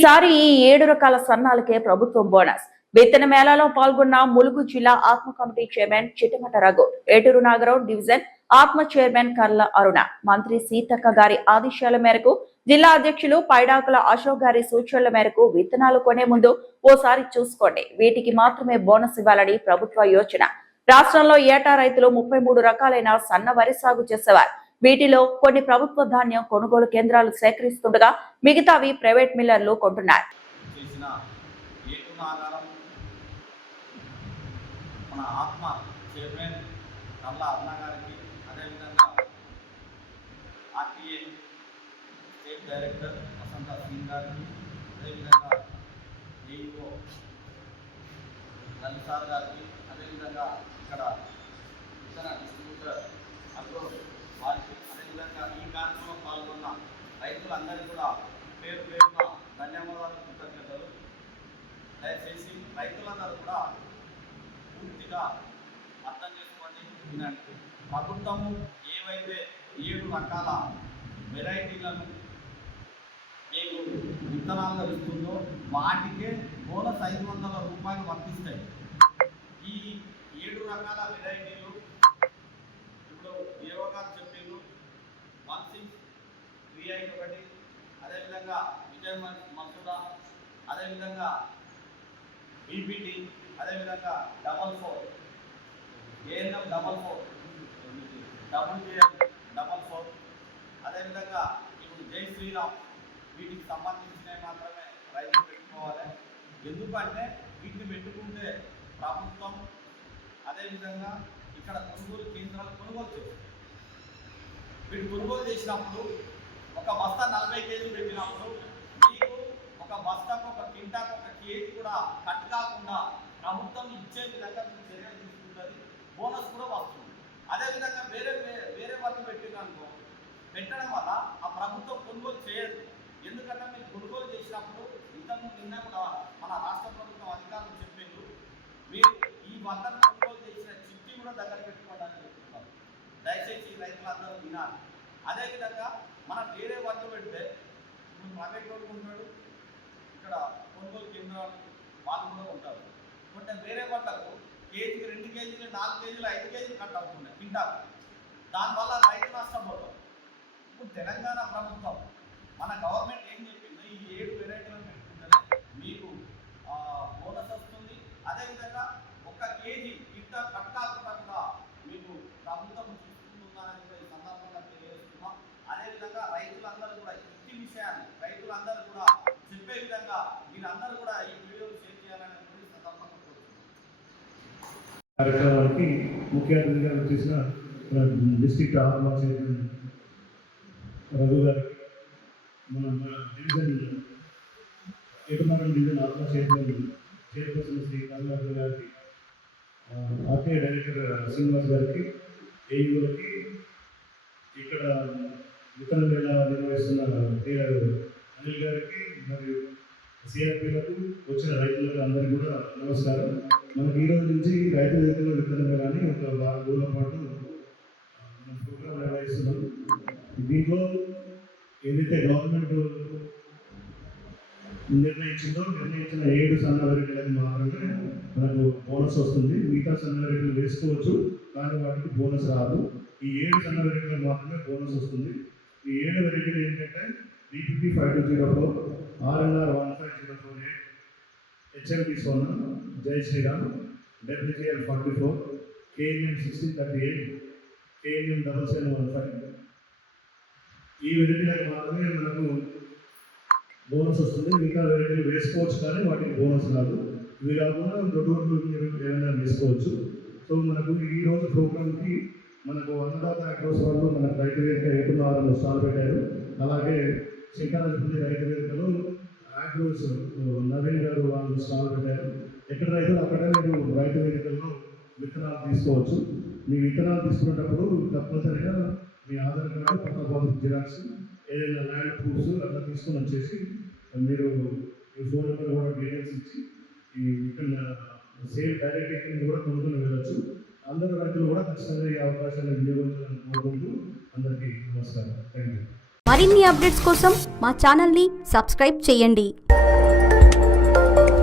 ఈసారి ఈ 7 రకాల సన్నాలకే ప్రభుత్వం బోనస్. విత్తన మేళాలో పాల్గొన్న ములుగు జిల్లా ఆత్మ కమిటీ చైర్మన్ చిట్టమట రఘు, ఏటూరు నాగరావు డివిజన్ ఆత్మ చైర్మన్ కర్ల అరుణ, మంత్రి సీతక్క గారి ఆదేశాల మేరకు, జిల్లా అధ్యక్షులు పైడాకుల అశోక్ గారి సూచనల మేరకు విత్తనాలు కొనే ముందు ఓసారి చూసుకోండి, వీటికి మాత్రమే బోనస్ ఇవ్వాలని ప్రభుత్వ యోచన. రాష్ట్రంలో ఏటా రైతులు 33 రకాలైన సన్న వరి సాగు చేసేవారు. వీటిలో కొన్ని ప్రభుత్వ ధాన్యం కొనుగోలు కేంద్రాలు సేకరిస్తుండగా మిగతావి ప్రైవేట్ మిల్లర్లు కొంటున్నారు. ఇక్కడ ఇతర డిస్ట్రిబ్యూటర్ వారికి అదేవిధంగా ఈ కార్యక్రమంలో పాల్గొన్న రైతులందరికీ కూడా పేరు పేరున ధన్యవాదాలు, కృతజ్ఞతలు. దయచేసి రైతులందరూ కూడా పూర్తిగా అర్థం చేసుకోండి, వినండి. ప్రభుత్వము ఏవైతే 7 రకాల వెరైటీలను మీకు విత్తనాలుగా ఇస్తుందో వాటికే బోనస్ 500 రూపాయలు వర్తిస్తాయి. ఈ 7 రకాల వెరైటీలు ఇప్పుడు ఏవో చెప్పిండు 1638, అదేవిధంగా విజయ మసూదా, అదేవిధంగా బీపీటీ, అదేవిధంగా 44 ఏఎన్ఎం 44, డబ్ల్యూజేఎం 44, అదేవిధంగా ఇప్పుడు జై శ్రీరామ్. వీటికి సంబంధించినవి మాత్రమే రైతులు పెట్టుకోవాలి. ఎందుకంటే వీటిని పెట్టుకుంటే ప్రభుత్వం అదేవిధంగా ఇక్కడ కొనుగోలు కేంద్రాలు కొనుగోలు చేస్తారు. వీటి కొనుగోలు చేసినప్పుడు ఒక బస్తా 40 కేజీలు పెట్టినప్పుడు మీకు ఒక బస్తాకు, ఒక కింటాకు, ఒక కేజీ కూడా కట్ కాకుండా ప్రభుత్వం ఇచ్చే విధంగా మీకు చర్యలు తీసుకుంటుంది. బోనస్ కూడా వస్తుంది. అదేవిధంగా వేరే వాళ్ళు పెట్టిననుకో పెట్టడం వల్ల ఆ ప్రభుత్వం కొనుగోలు చేయదు. ఎందుకంటే మీరు కొనుగోలు చేసినప్పుడు నిన్న కూడా మన రాష్ట్ర ప్రభుత్వం అధికారులు చెప్పిండ్రు, మీరు ఈ వందను కొనుగోలు చేసిన చిట్టి కూడా దగ్గర పెట్టుకోవడానికి చెప్తున్నారు. దయచేసి రైతులందరూ వినాలి. అదేవిధంగా మనం వేరే వర్గ పెడితే ఇప్పుడు ప్రైవేట్ రోడ్డు ఉంటాడు, ఇక్కడ కొనుగోలు కేంద్రాలు వాళ్ళు కూడా ఉంటారు. కొంటే వేరే వాళ్ళకు కేజీకి 2 కేజీలు, 4 కేజీలు, 5 కేజీలు కట్ అవుతున్నాయి కింటాలు. దానివల్ల రైతు నష్టపోతారు. ఇప్పుడు తెలంగాణ ప్రభుత్వం మన గవర్నమెంట్ ఏం చెప్పిందో ఈ 7 వెరైటీలను పెట్టుకుంటేనే మీకు బోనస్ వస్తుంది. అదేవిధంగా 1 కేజీ కింట కట్ కాకుండా కూడా మీకు ప్రభుత్వం చూసుకుంటుందని కూడా ఈ సందర్భంగా తెలియజేస్తున్నాం. అదేవిధంగా రైతులందరూ కూడా ఈ విషయాన్ని రైతులందరూ కూడా చెప్పే విధంగా మీరందరూ కూడా ఈ వీడియోలు షేర్ చేయాలని కూడా ఈ సందర్భంగా కోరుతున్నాం. కార్యక్రమానికి ముఖ్య అతిథిగా వచ్చేసిన డిస్ట్రిక్ట్ ఆత్మ చైర్మన్ రఘు గారికి, మన డివిజన్ ఏటుమారం డివిజన్ ఆత్మ చైర్పర్సన్ శ్రీ కర్ల గారికి, ఆర్టీఐ డైరెక్టర్ శ్రీనివాస్ గారికి, ఏఈఓకి, ఇక్కడ విత్తన మేళ నిర్వహిస్తున్న అనిల్ గారికి మరియు సిఆర్పీలకు, వచ్చిన రైతులకు అందరికీ కూడా నమస్కారం. మనకి ఈరోజు నుంచి రైతు వేదికలో విత్తన మేళ అని ఒక వారం రోజుల పాటు ప్రోగ్రాం నిర్వహిస్తున్నాం. దీంట్లో ఏదైతే గవర్నమెంట్ నిర్ణయించిన 7 సన్న వెరైటీలకు మాత్రమే మనకు బోనస్ వస్తుంది. మిగతా సన్న వెరైటీలు వేసుకోవచ్చు, కానీ వాటికి బోనస్ రాదు. ఈ 7 సన్న వెరైటీలకు మాత్రమే బోనస్ వస్తుంది. ఈ 7 వెరైటీలు ఏంటంటే BPP 5204, RNR 15048, HMP సోనా, జై శ్రీరామ్, WGL 44, KNM 1638, KNM 7715. ఈ వెరైటీలకు మాత్రమే మనకు బోనస్ వస్తుంది. మిగతా వెరైటీలు వేసుకోవచ్చు, కానీ వాటికి బోనస్ రాదు. ఇవి కాకుండా దొడ్డు మీరు ఏమైనా వేసుకోవచ్చు. సో మనకు ఈరోజు ప్రోగ్రామ్కి మనకు అన్నదాత అగ్రోస్ వాళ్ళు మన రైతు వేదిక ఏటున్నవారంలో స్టాల్ పెట్టారు. అలాగే శంకరాజపల్లి రైతు వేదికలో అగ్రోస్ నవీన్ గారు వాళ్ళు స్టాల్ పెట్టారు. ఎక్కడ రైతులు అక్కడే మీరు రైతు వేదికల్లో విత్తనాలు తీసుకోవచ్చు. మీ విత్తనాలు తీసుకునేటప్పుడు తప్పనిసరిగా మీ ఆధార్ కార్డు, పట్టా జిరాక్స్, ఏదైనా ల్యాండ్ ప్రూఫ్స్ అట్లా తీసుకొని వచ్చేసి మీరు మీ ఫోన్ నెంబర్ కూడా డీటెయిల్స్ ఇచ్చి ఈ విత్తన సేల్ డైరెక్ట్ కూడా కొనుక్కొని వెళ్ళచ్చు. అందరూ రైతులు కూడా ఖచ్చితంగా ఈ అవకాశాన్ని వినియోగించాలని కోరుకుంటూ అందరికీ నమస్కారం. Thank you. మరిన్ని అప్డేట్స్ కోసం మా ఛానల్ని సబ్స్క్రైబ్ చేయండి.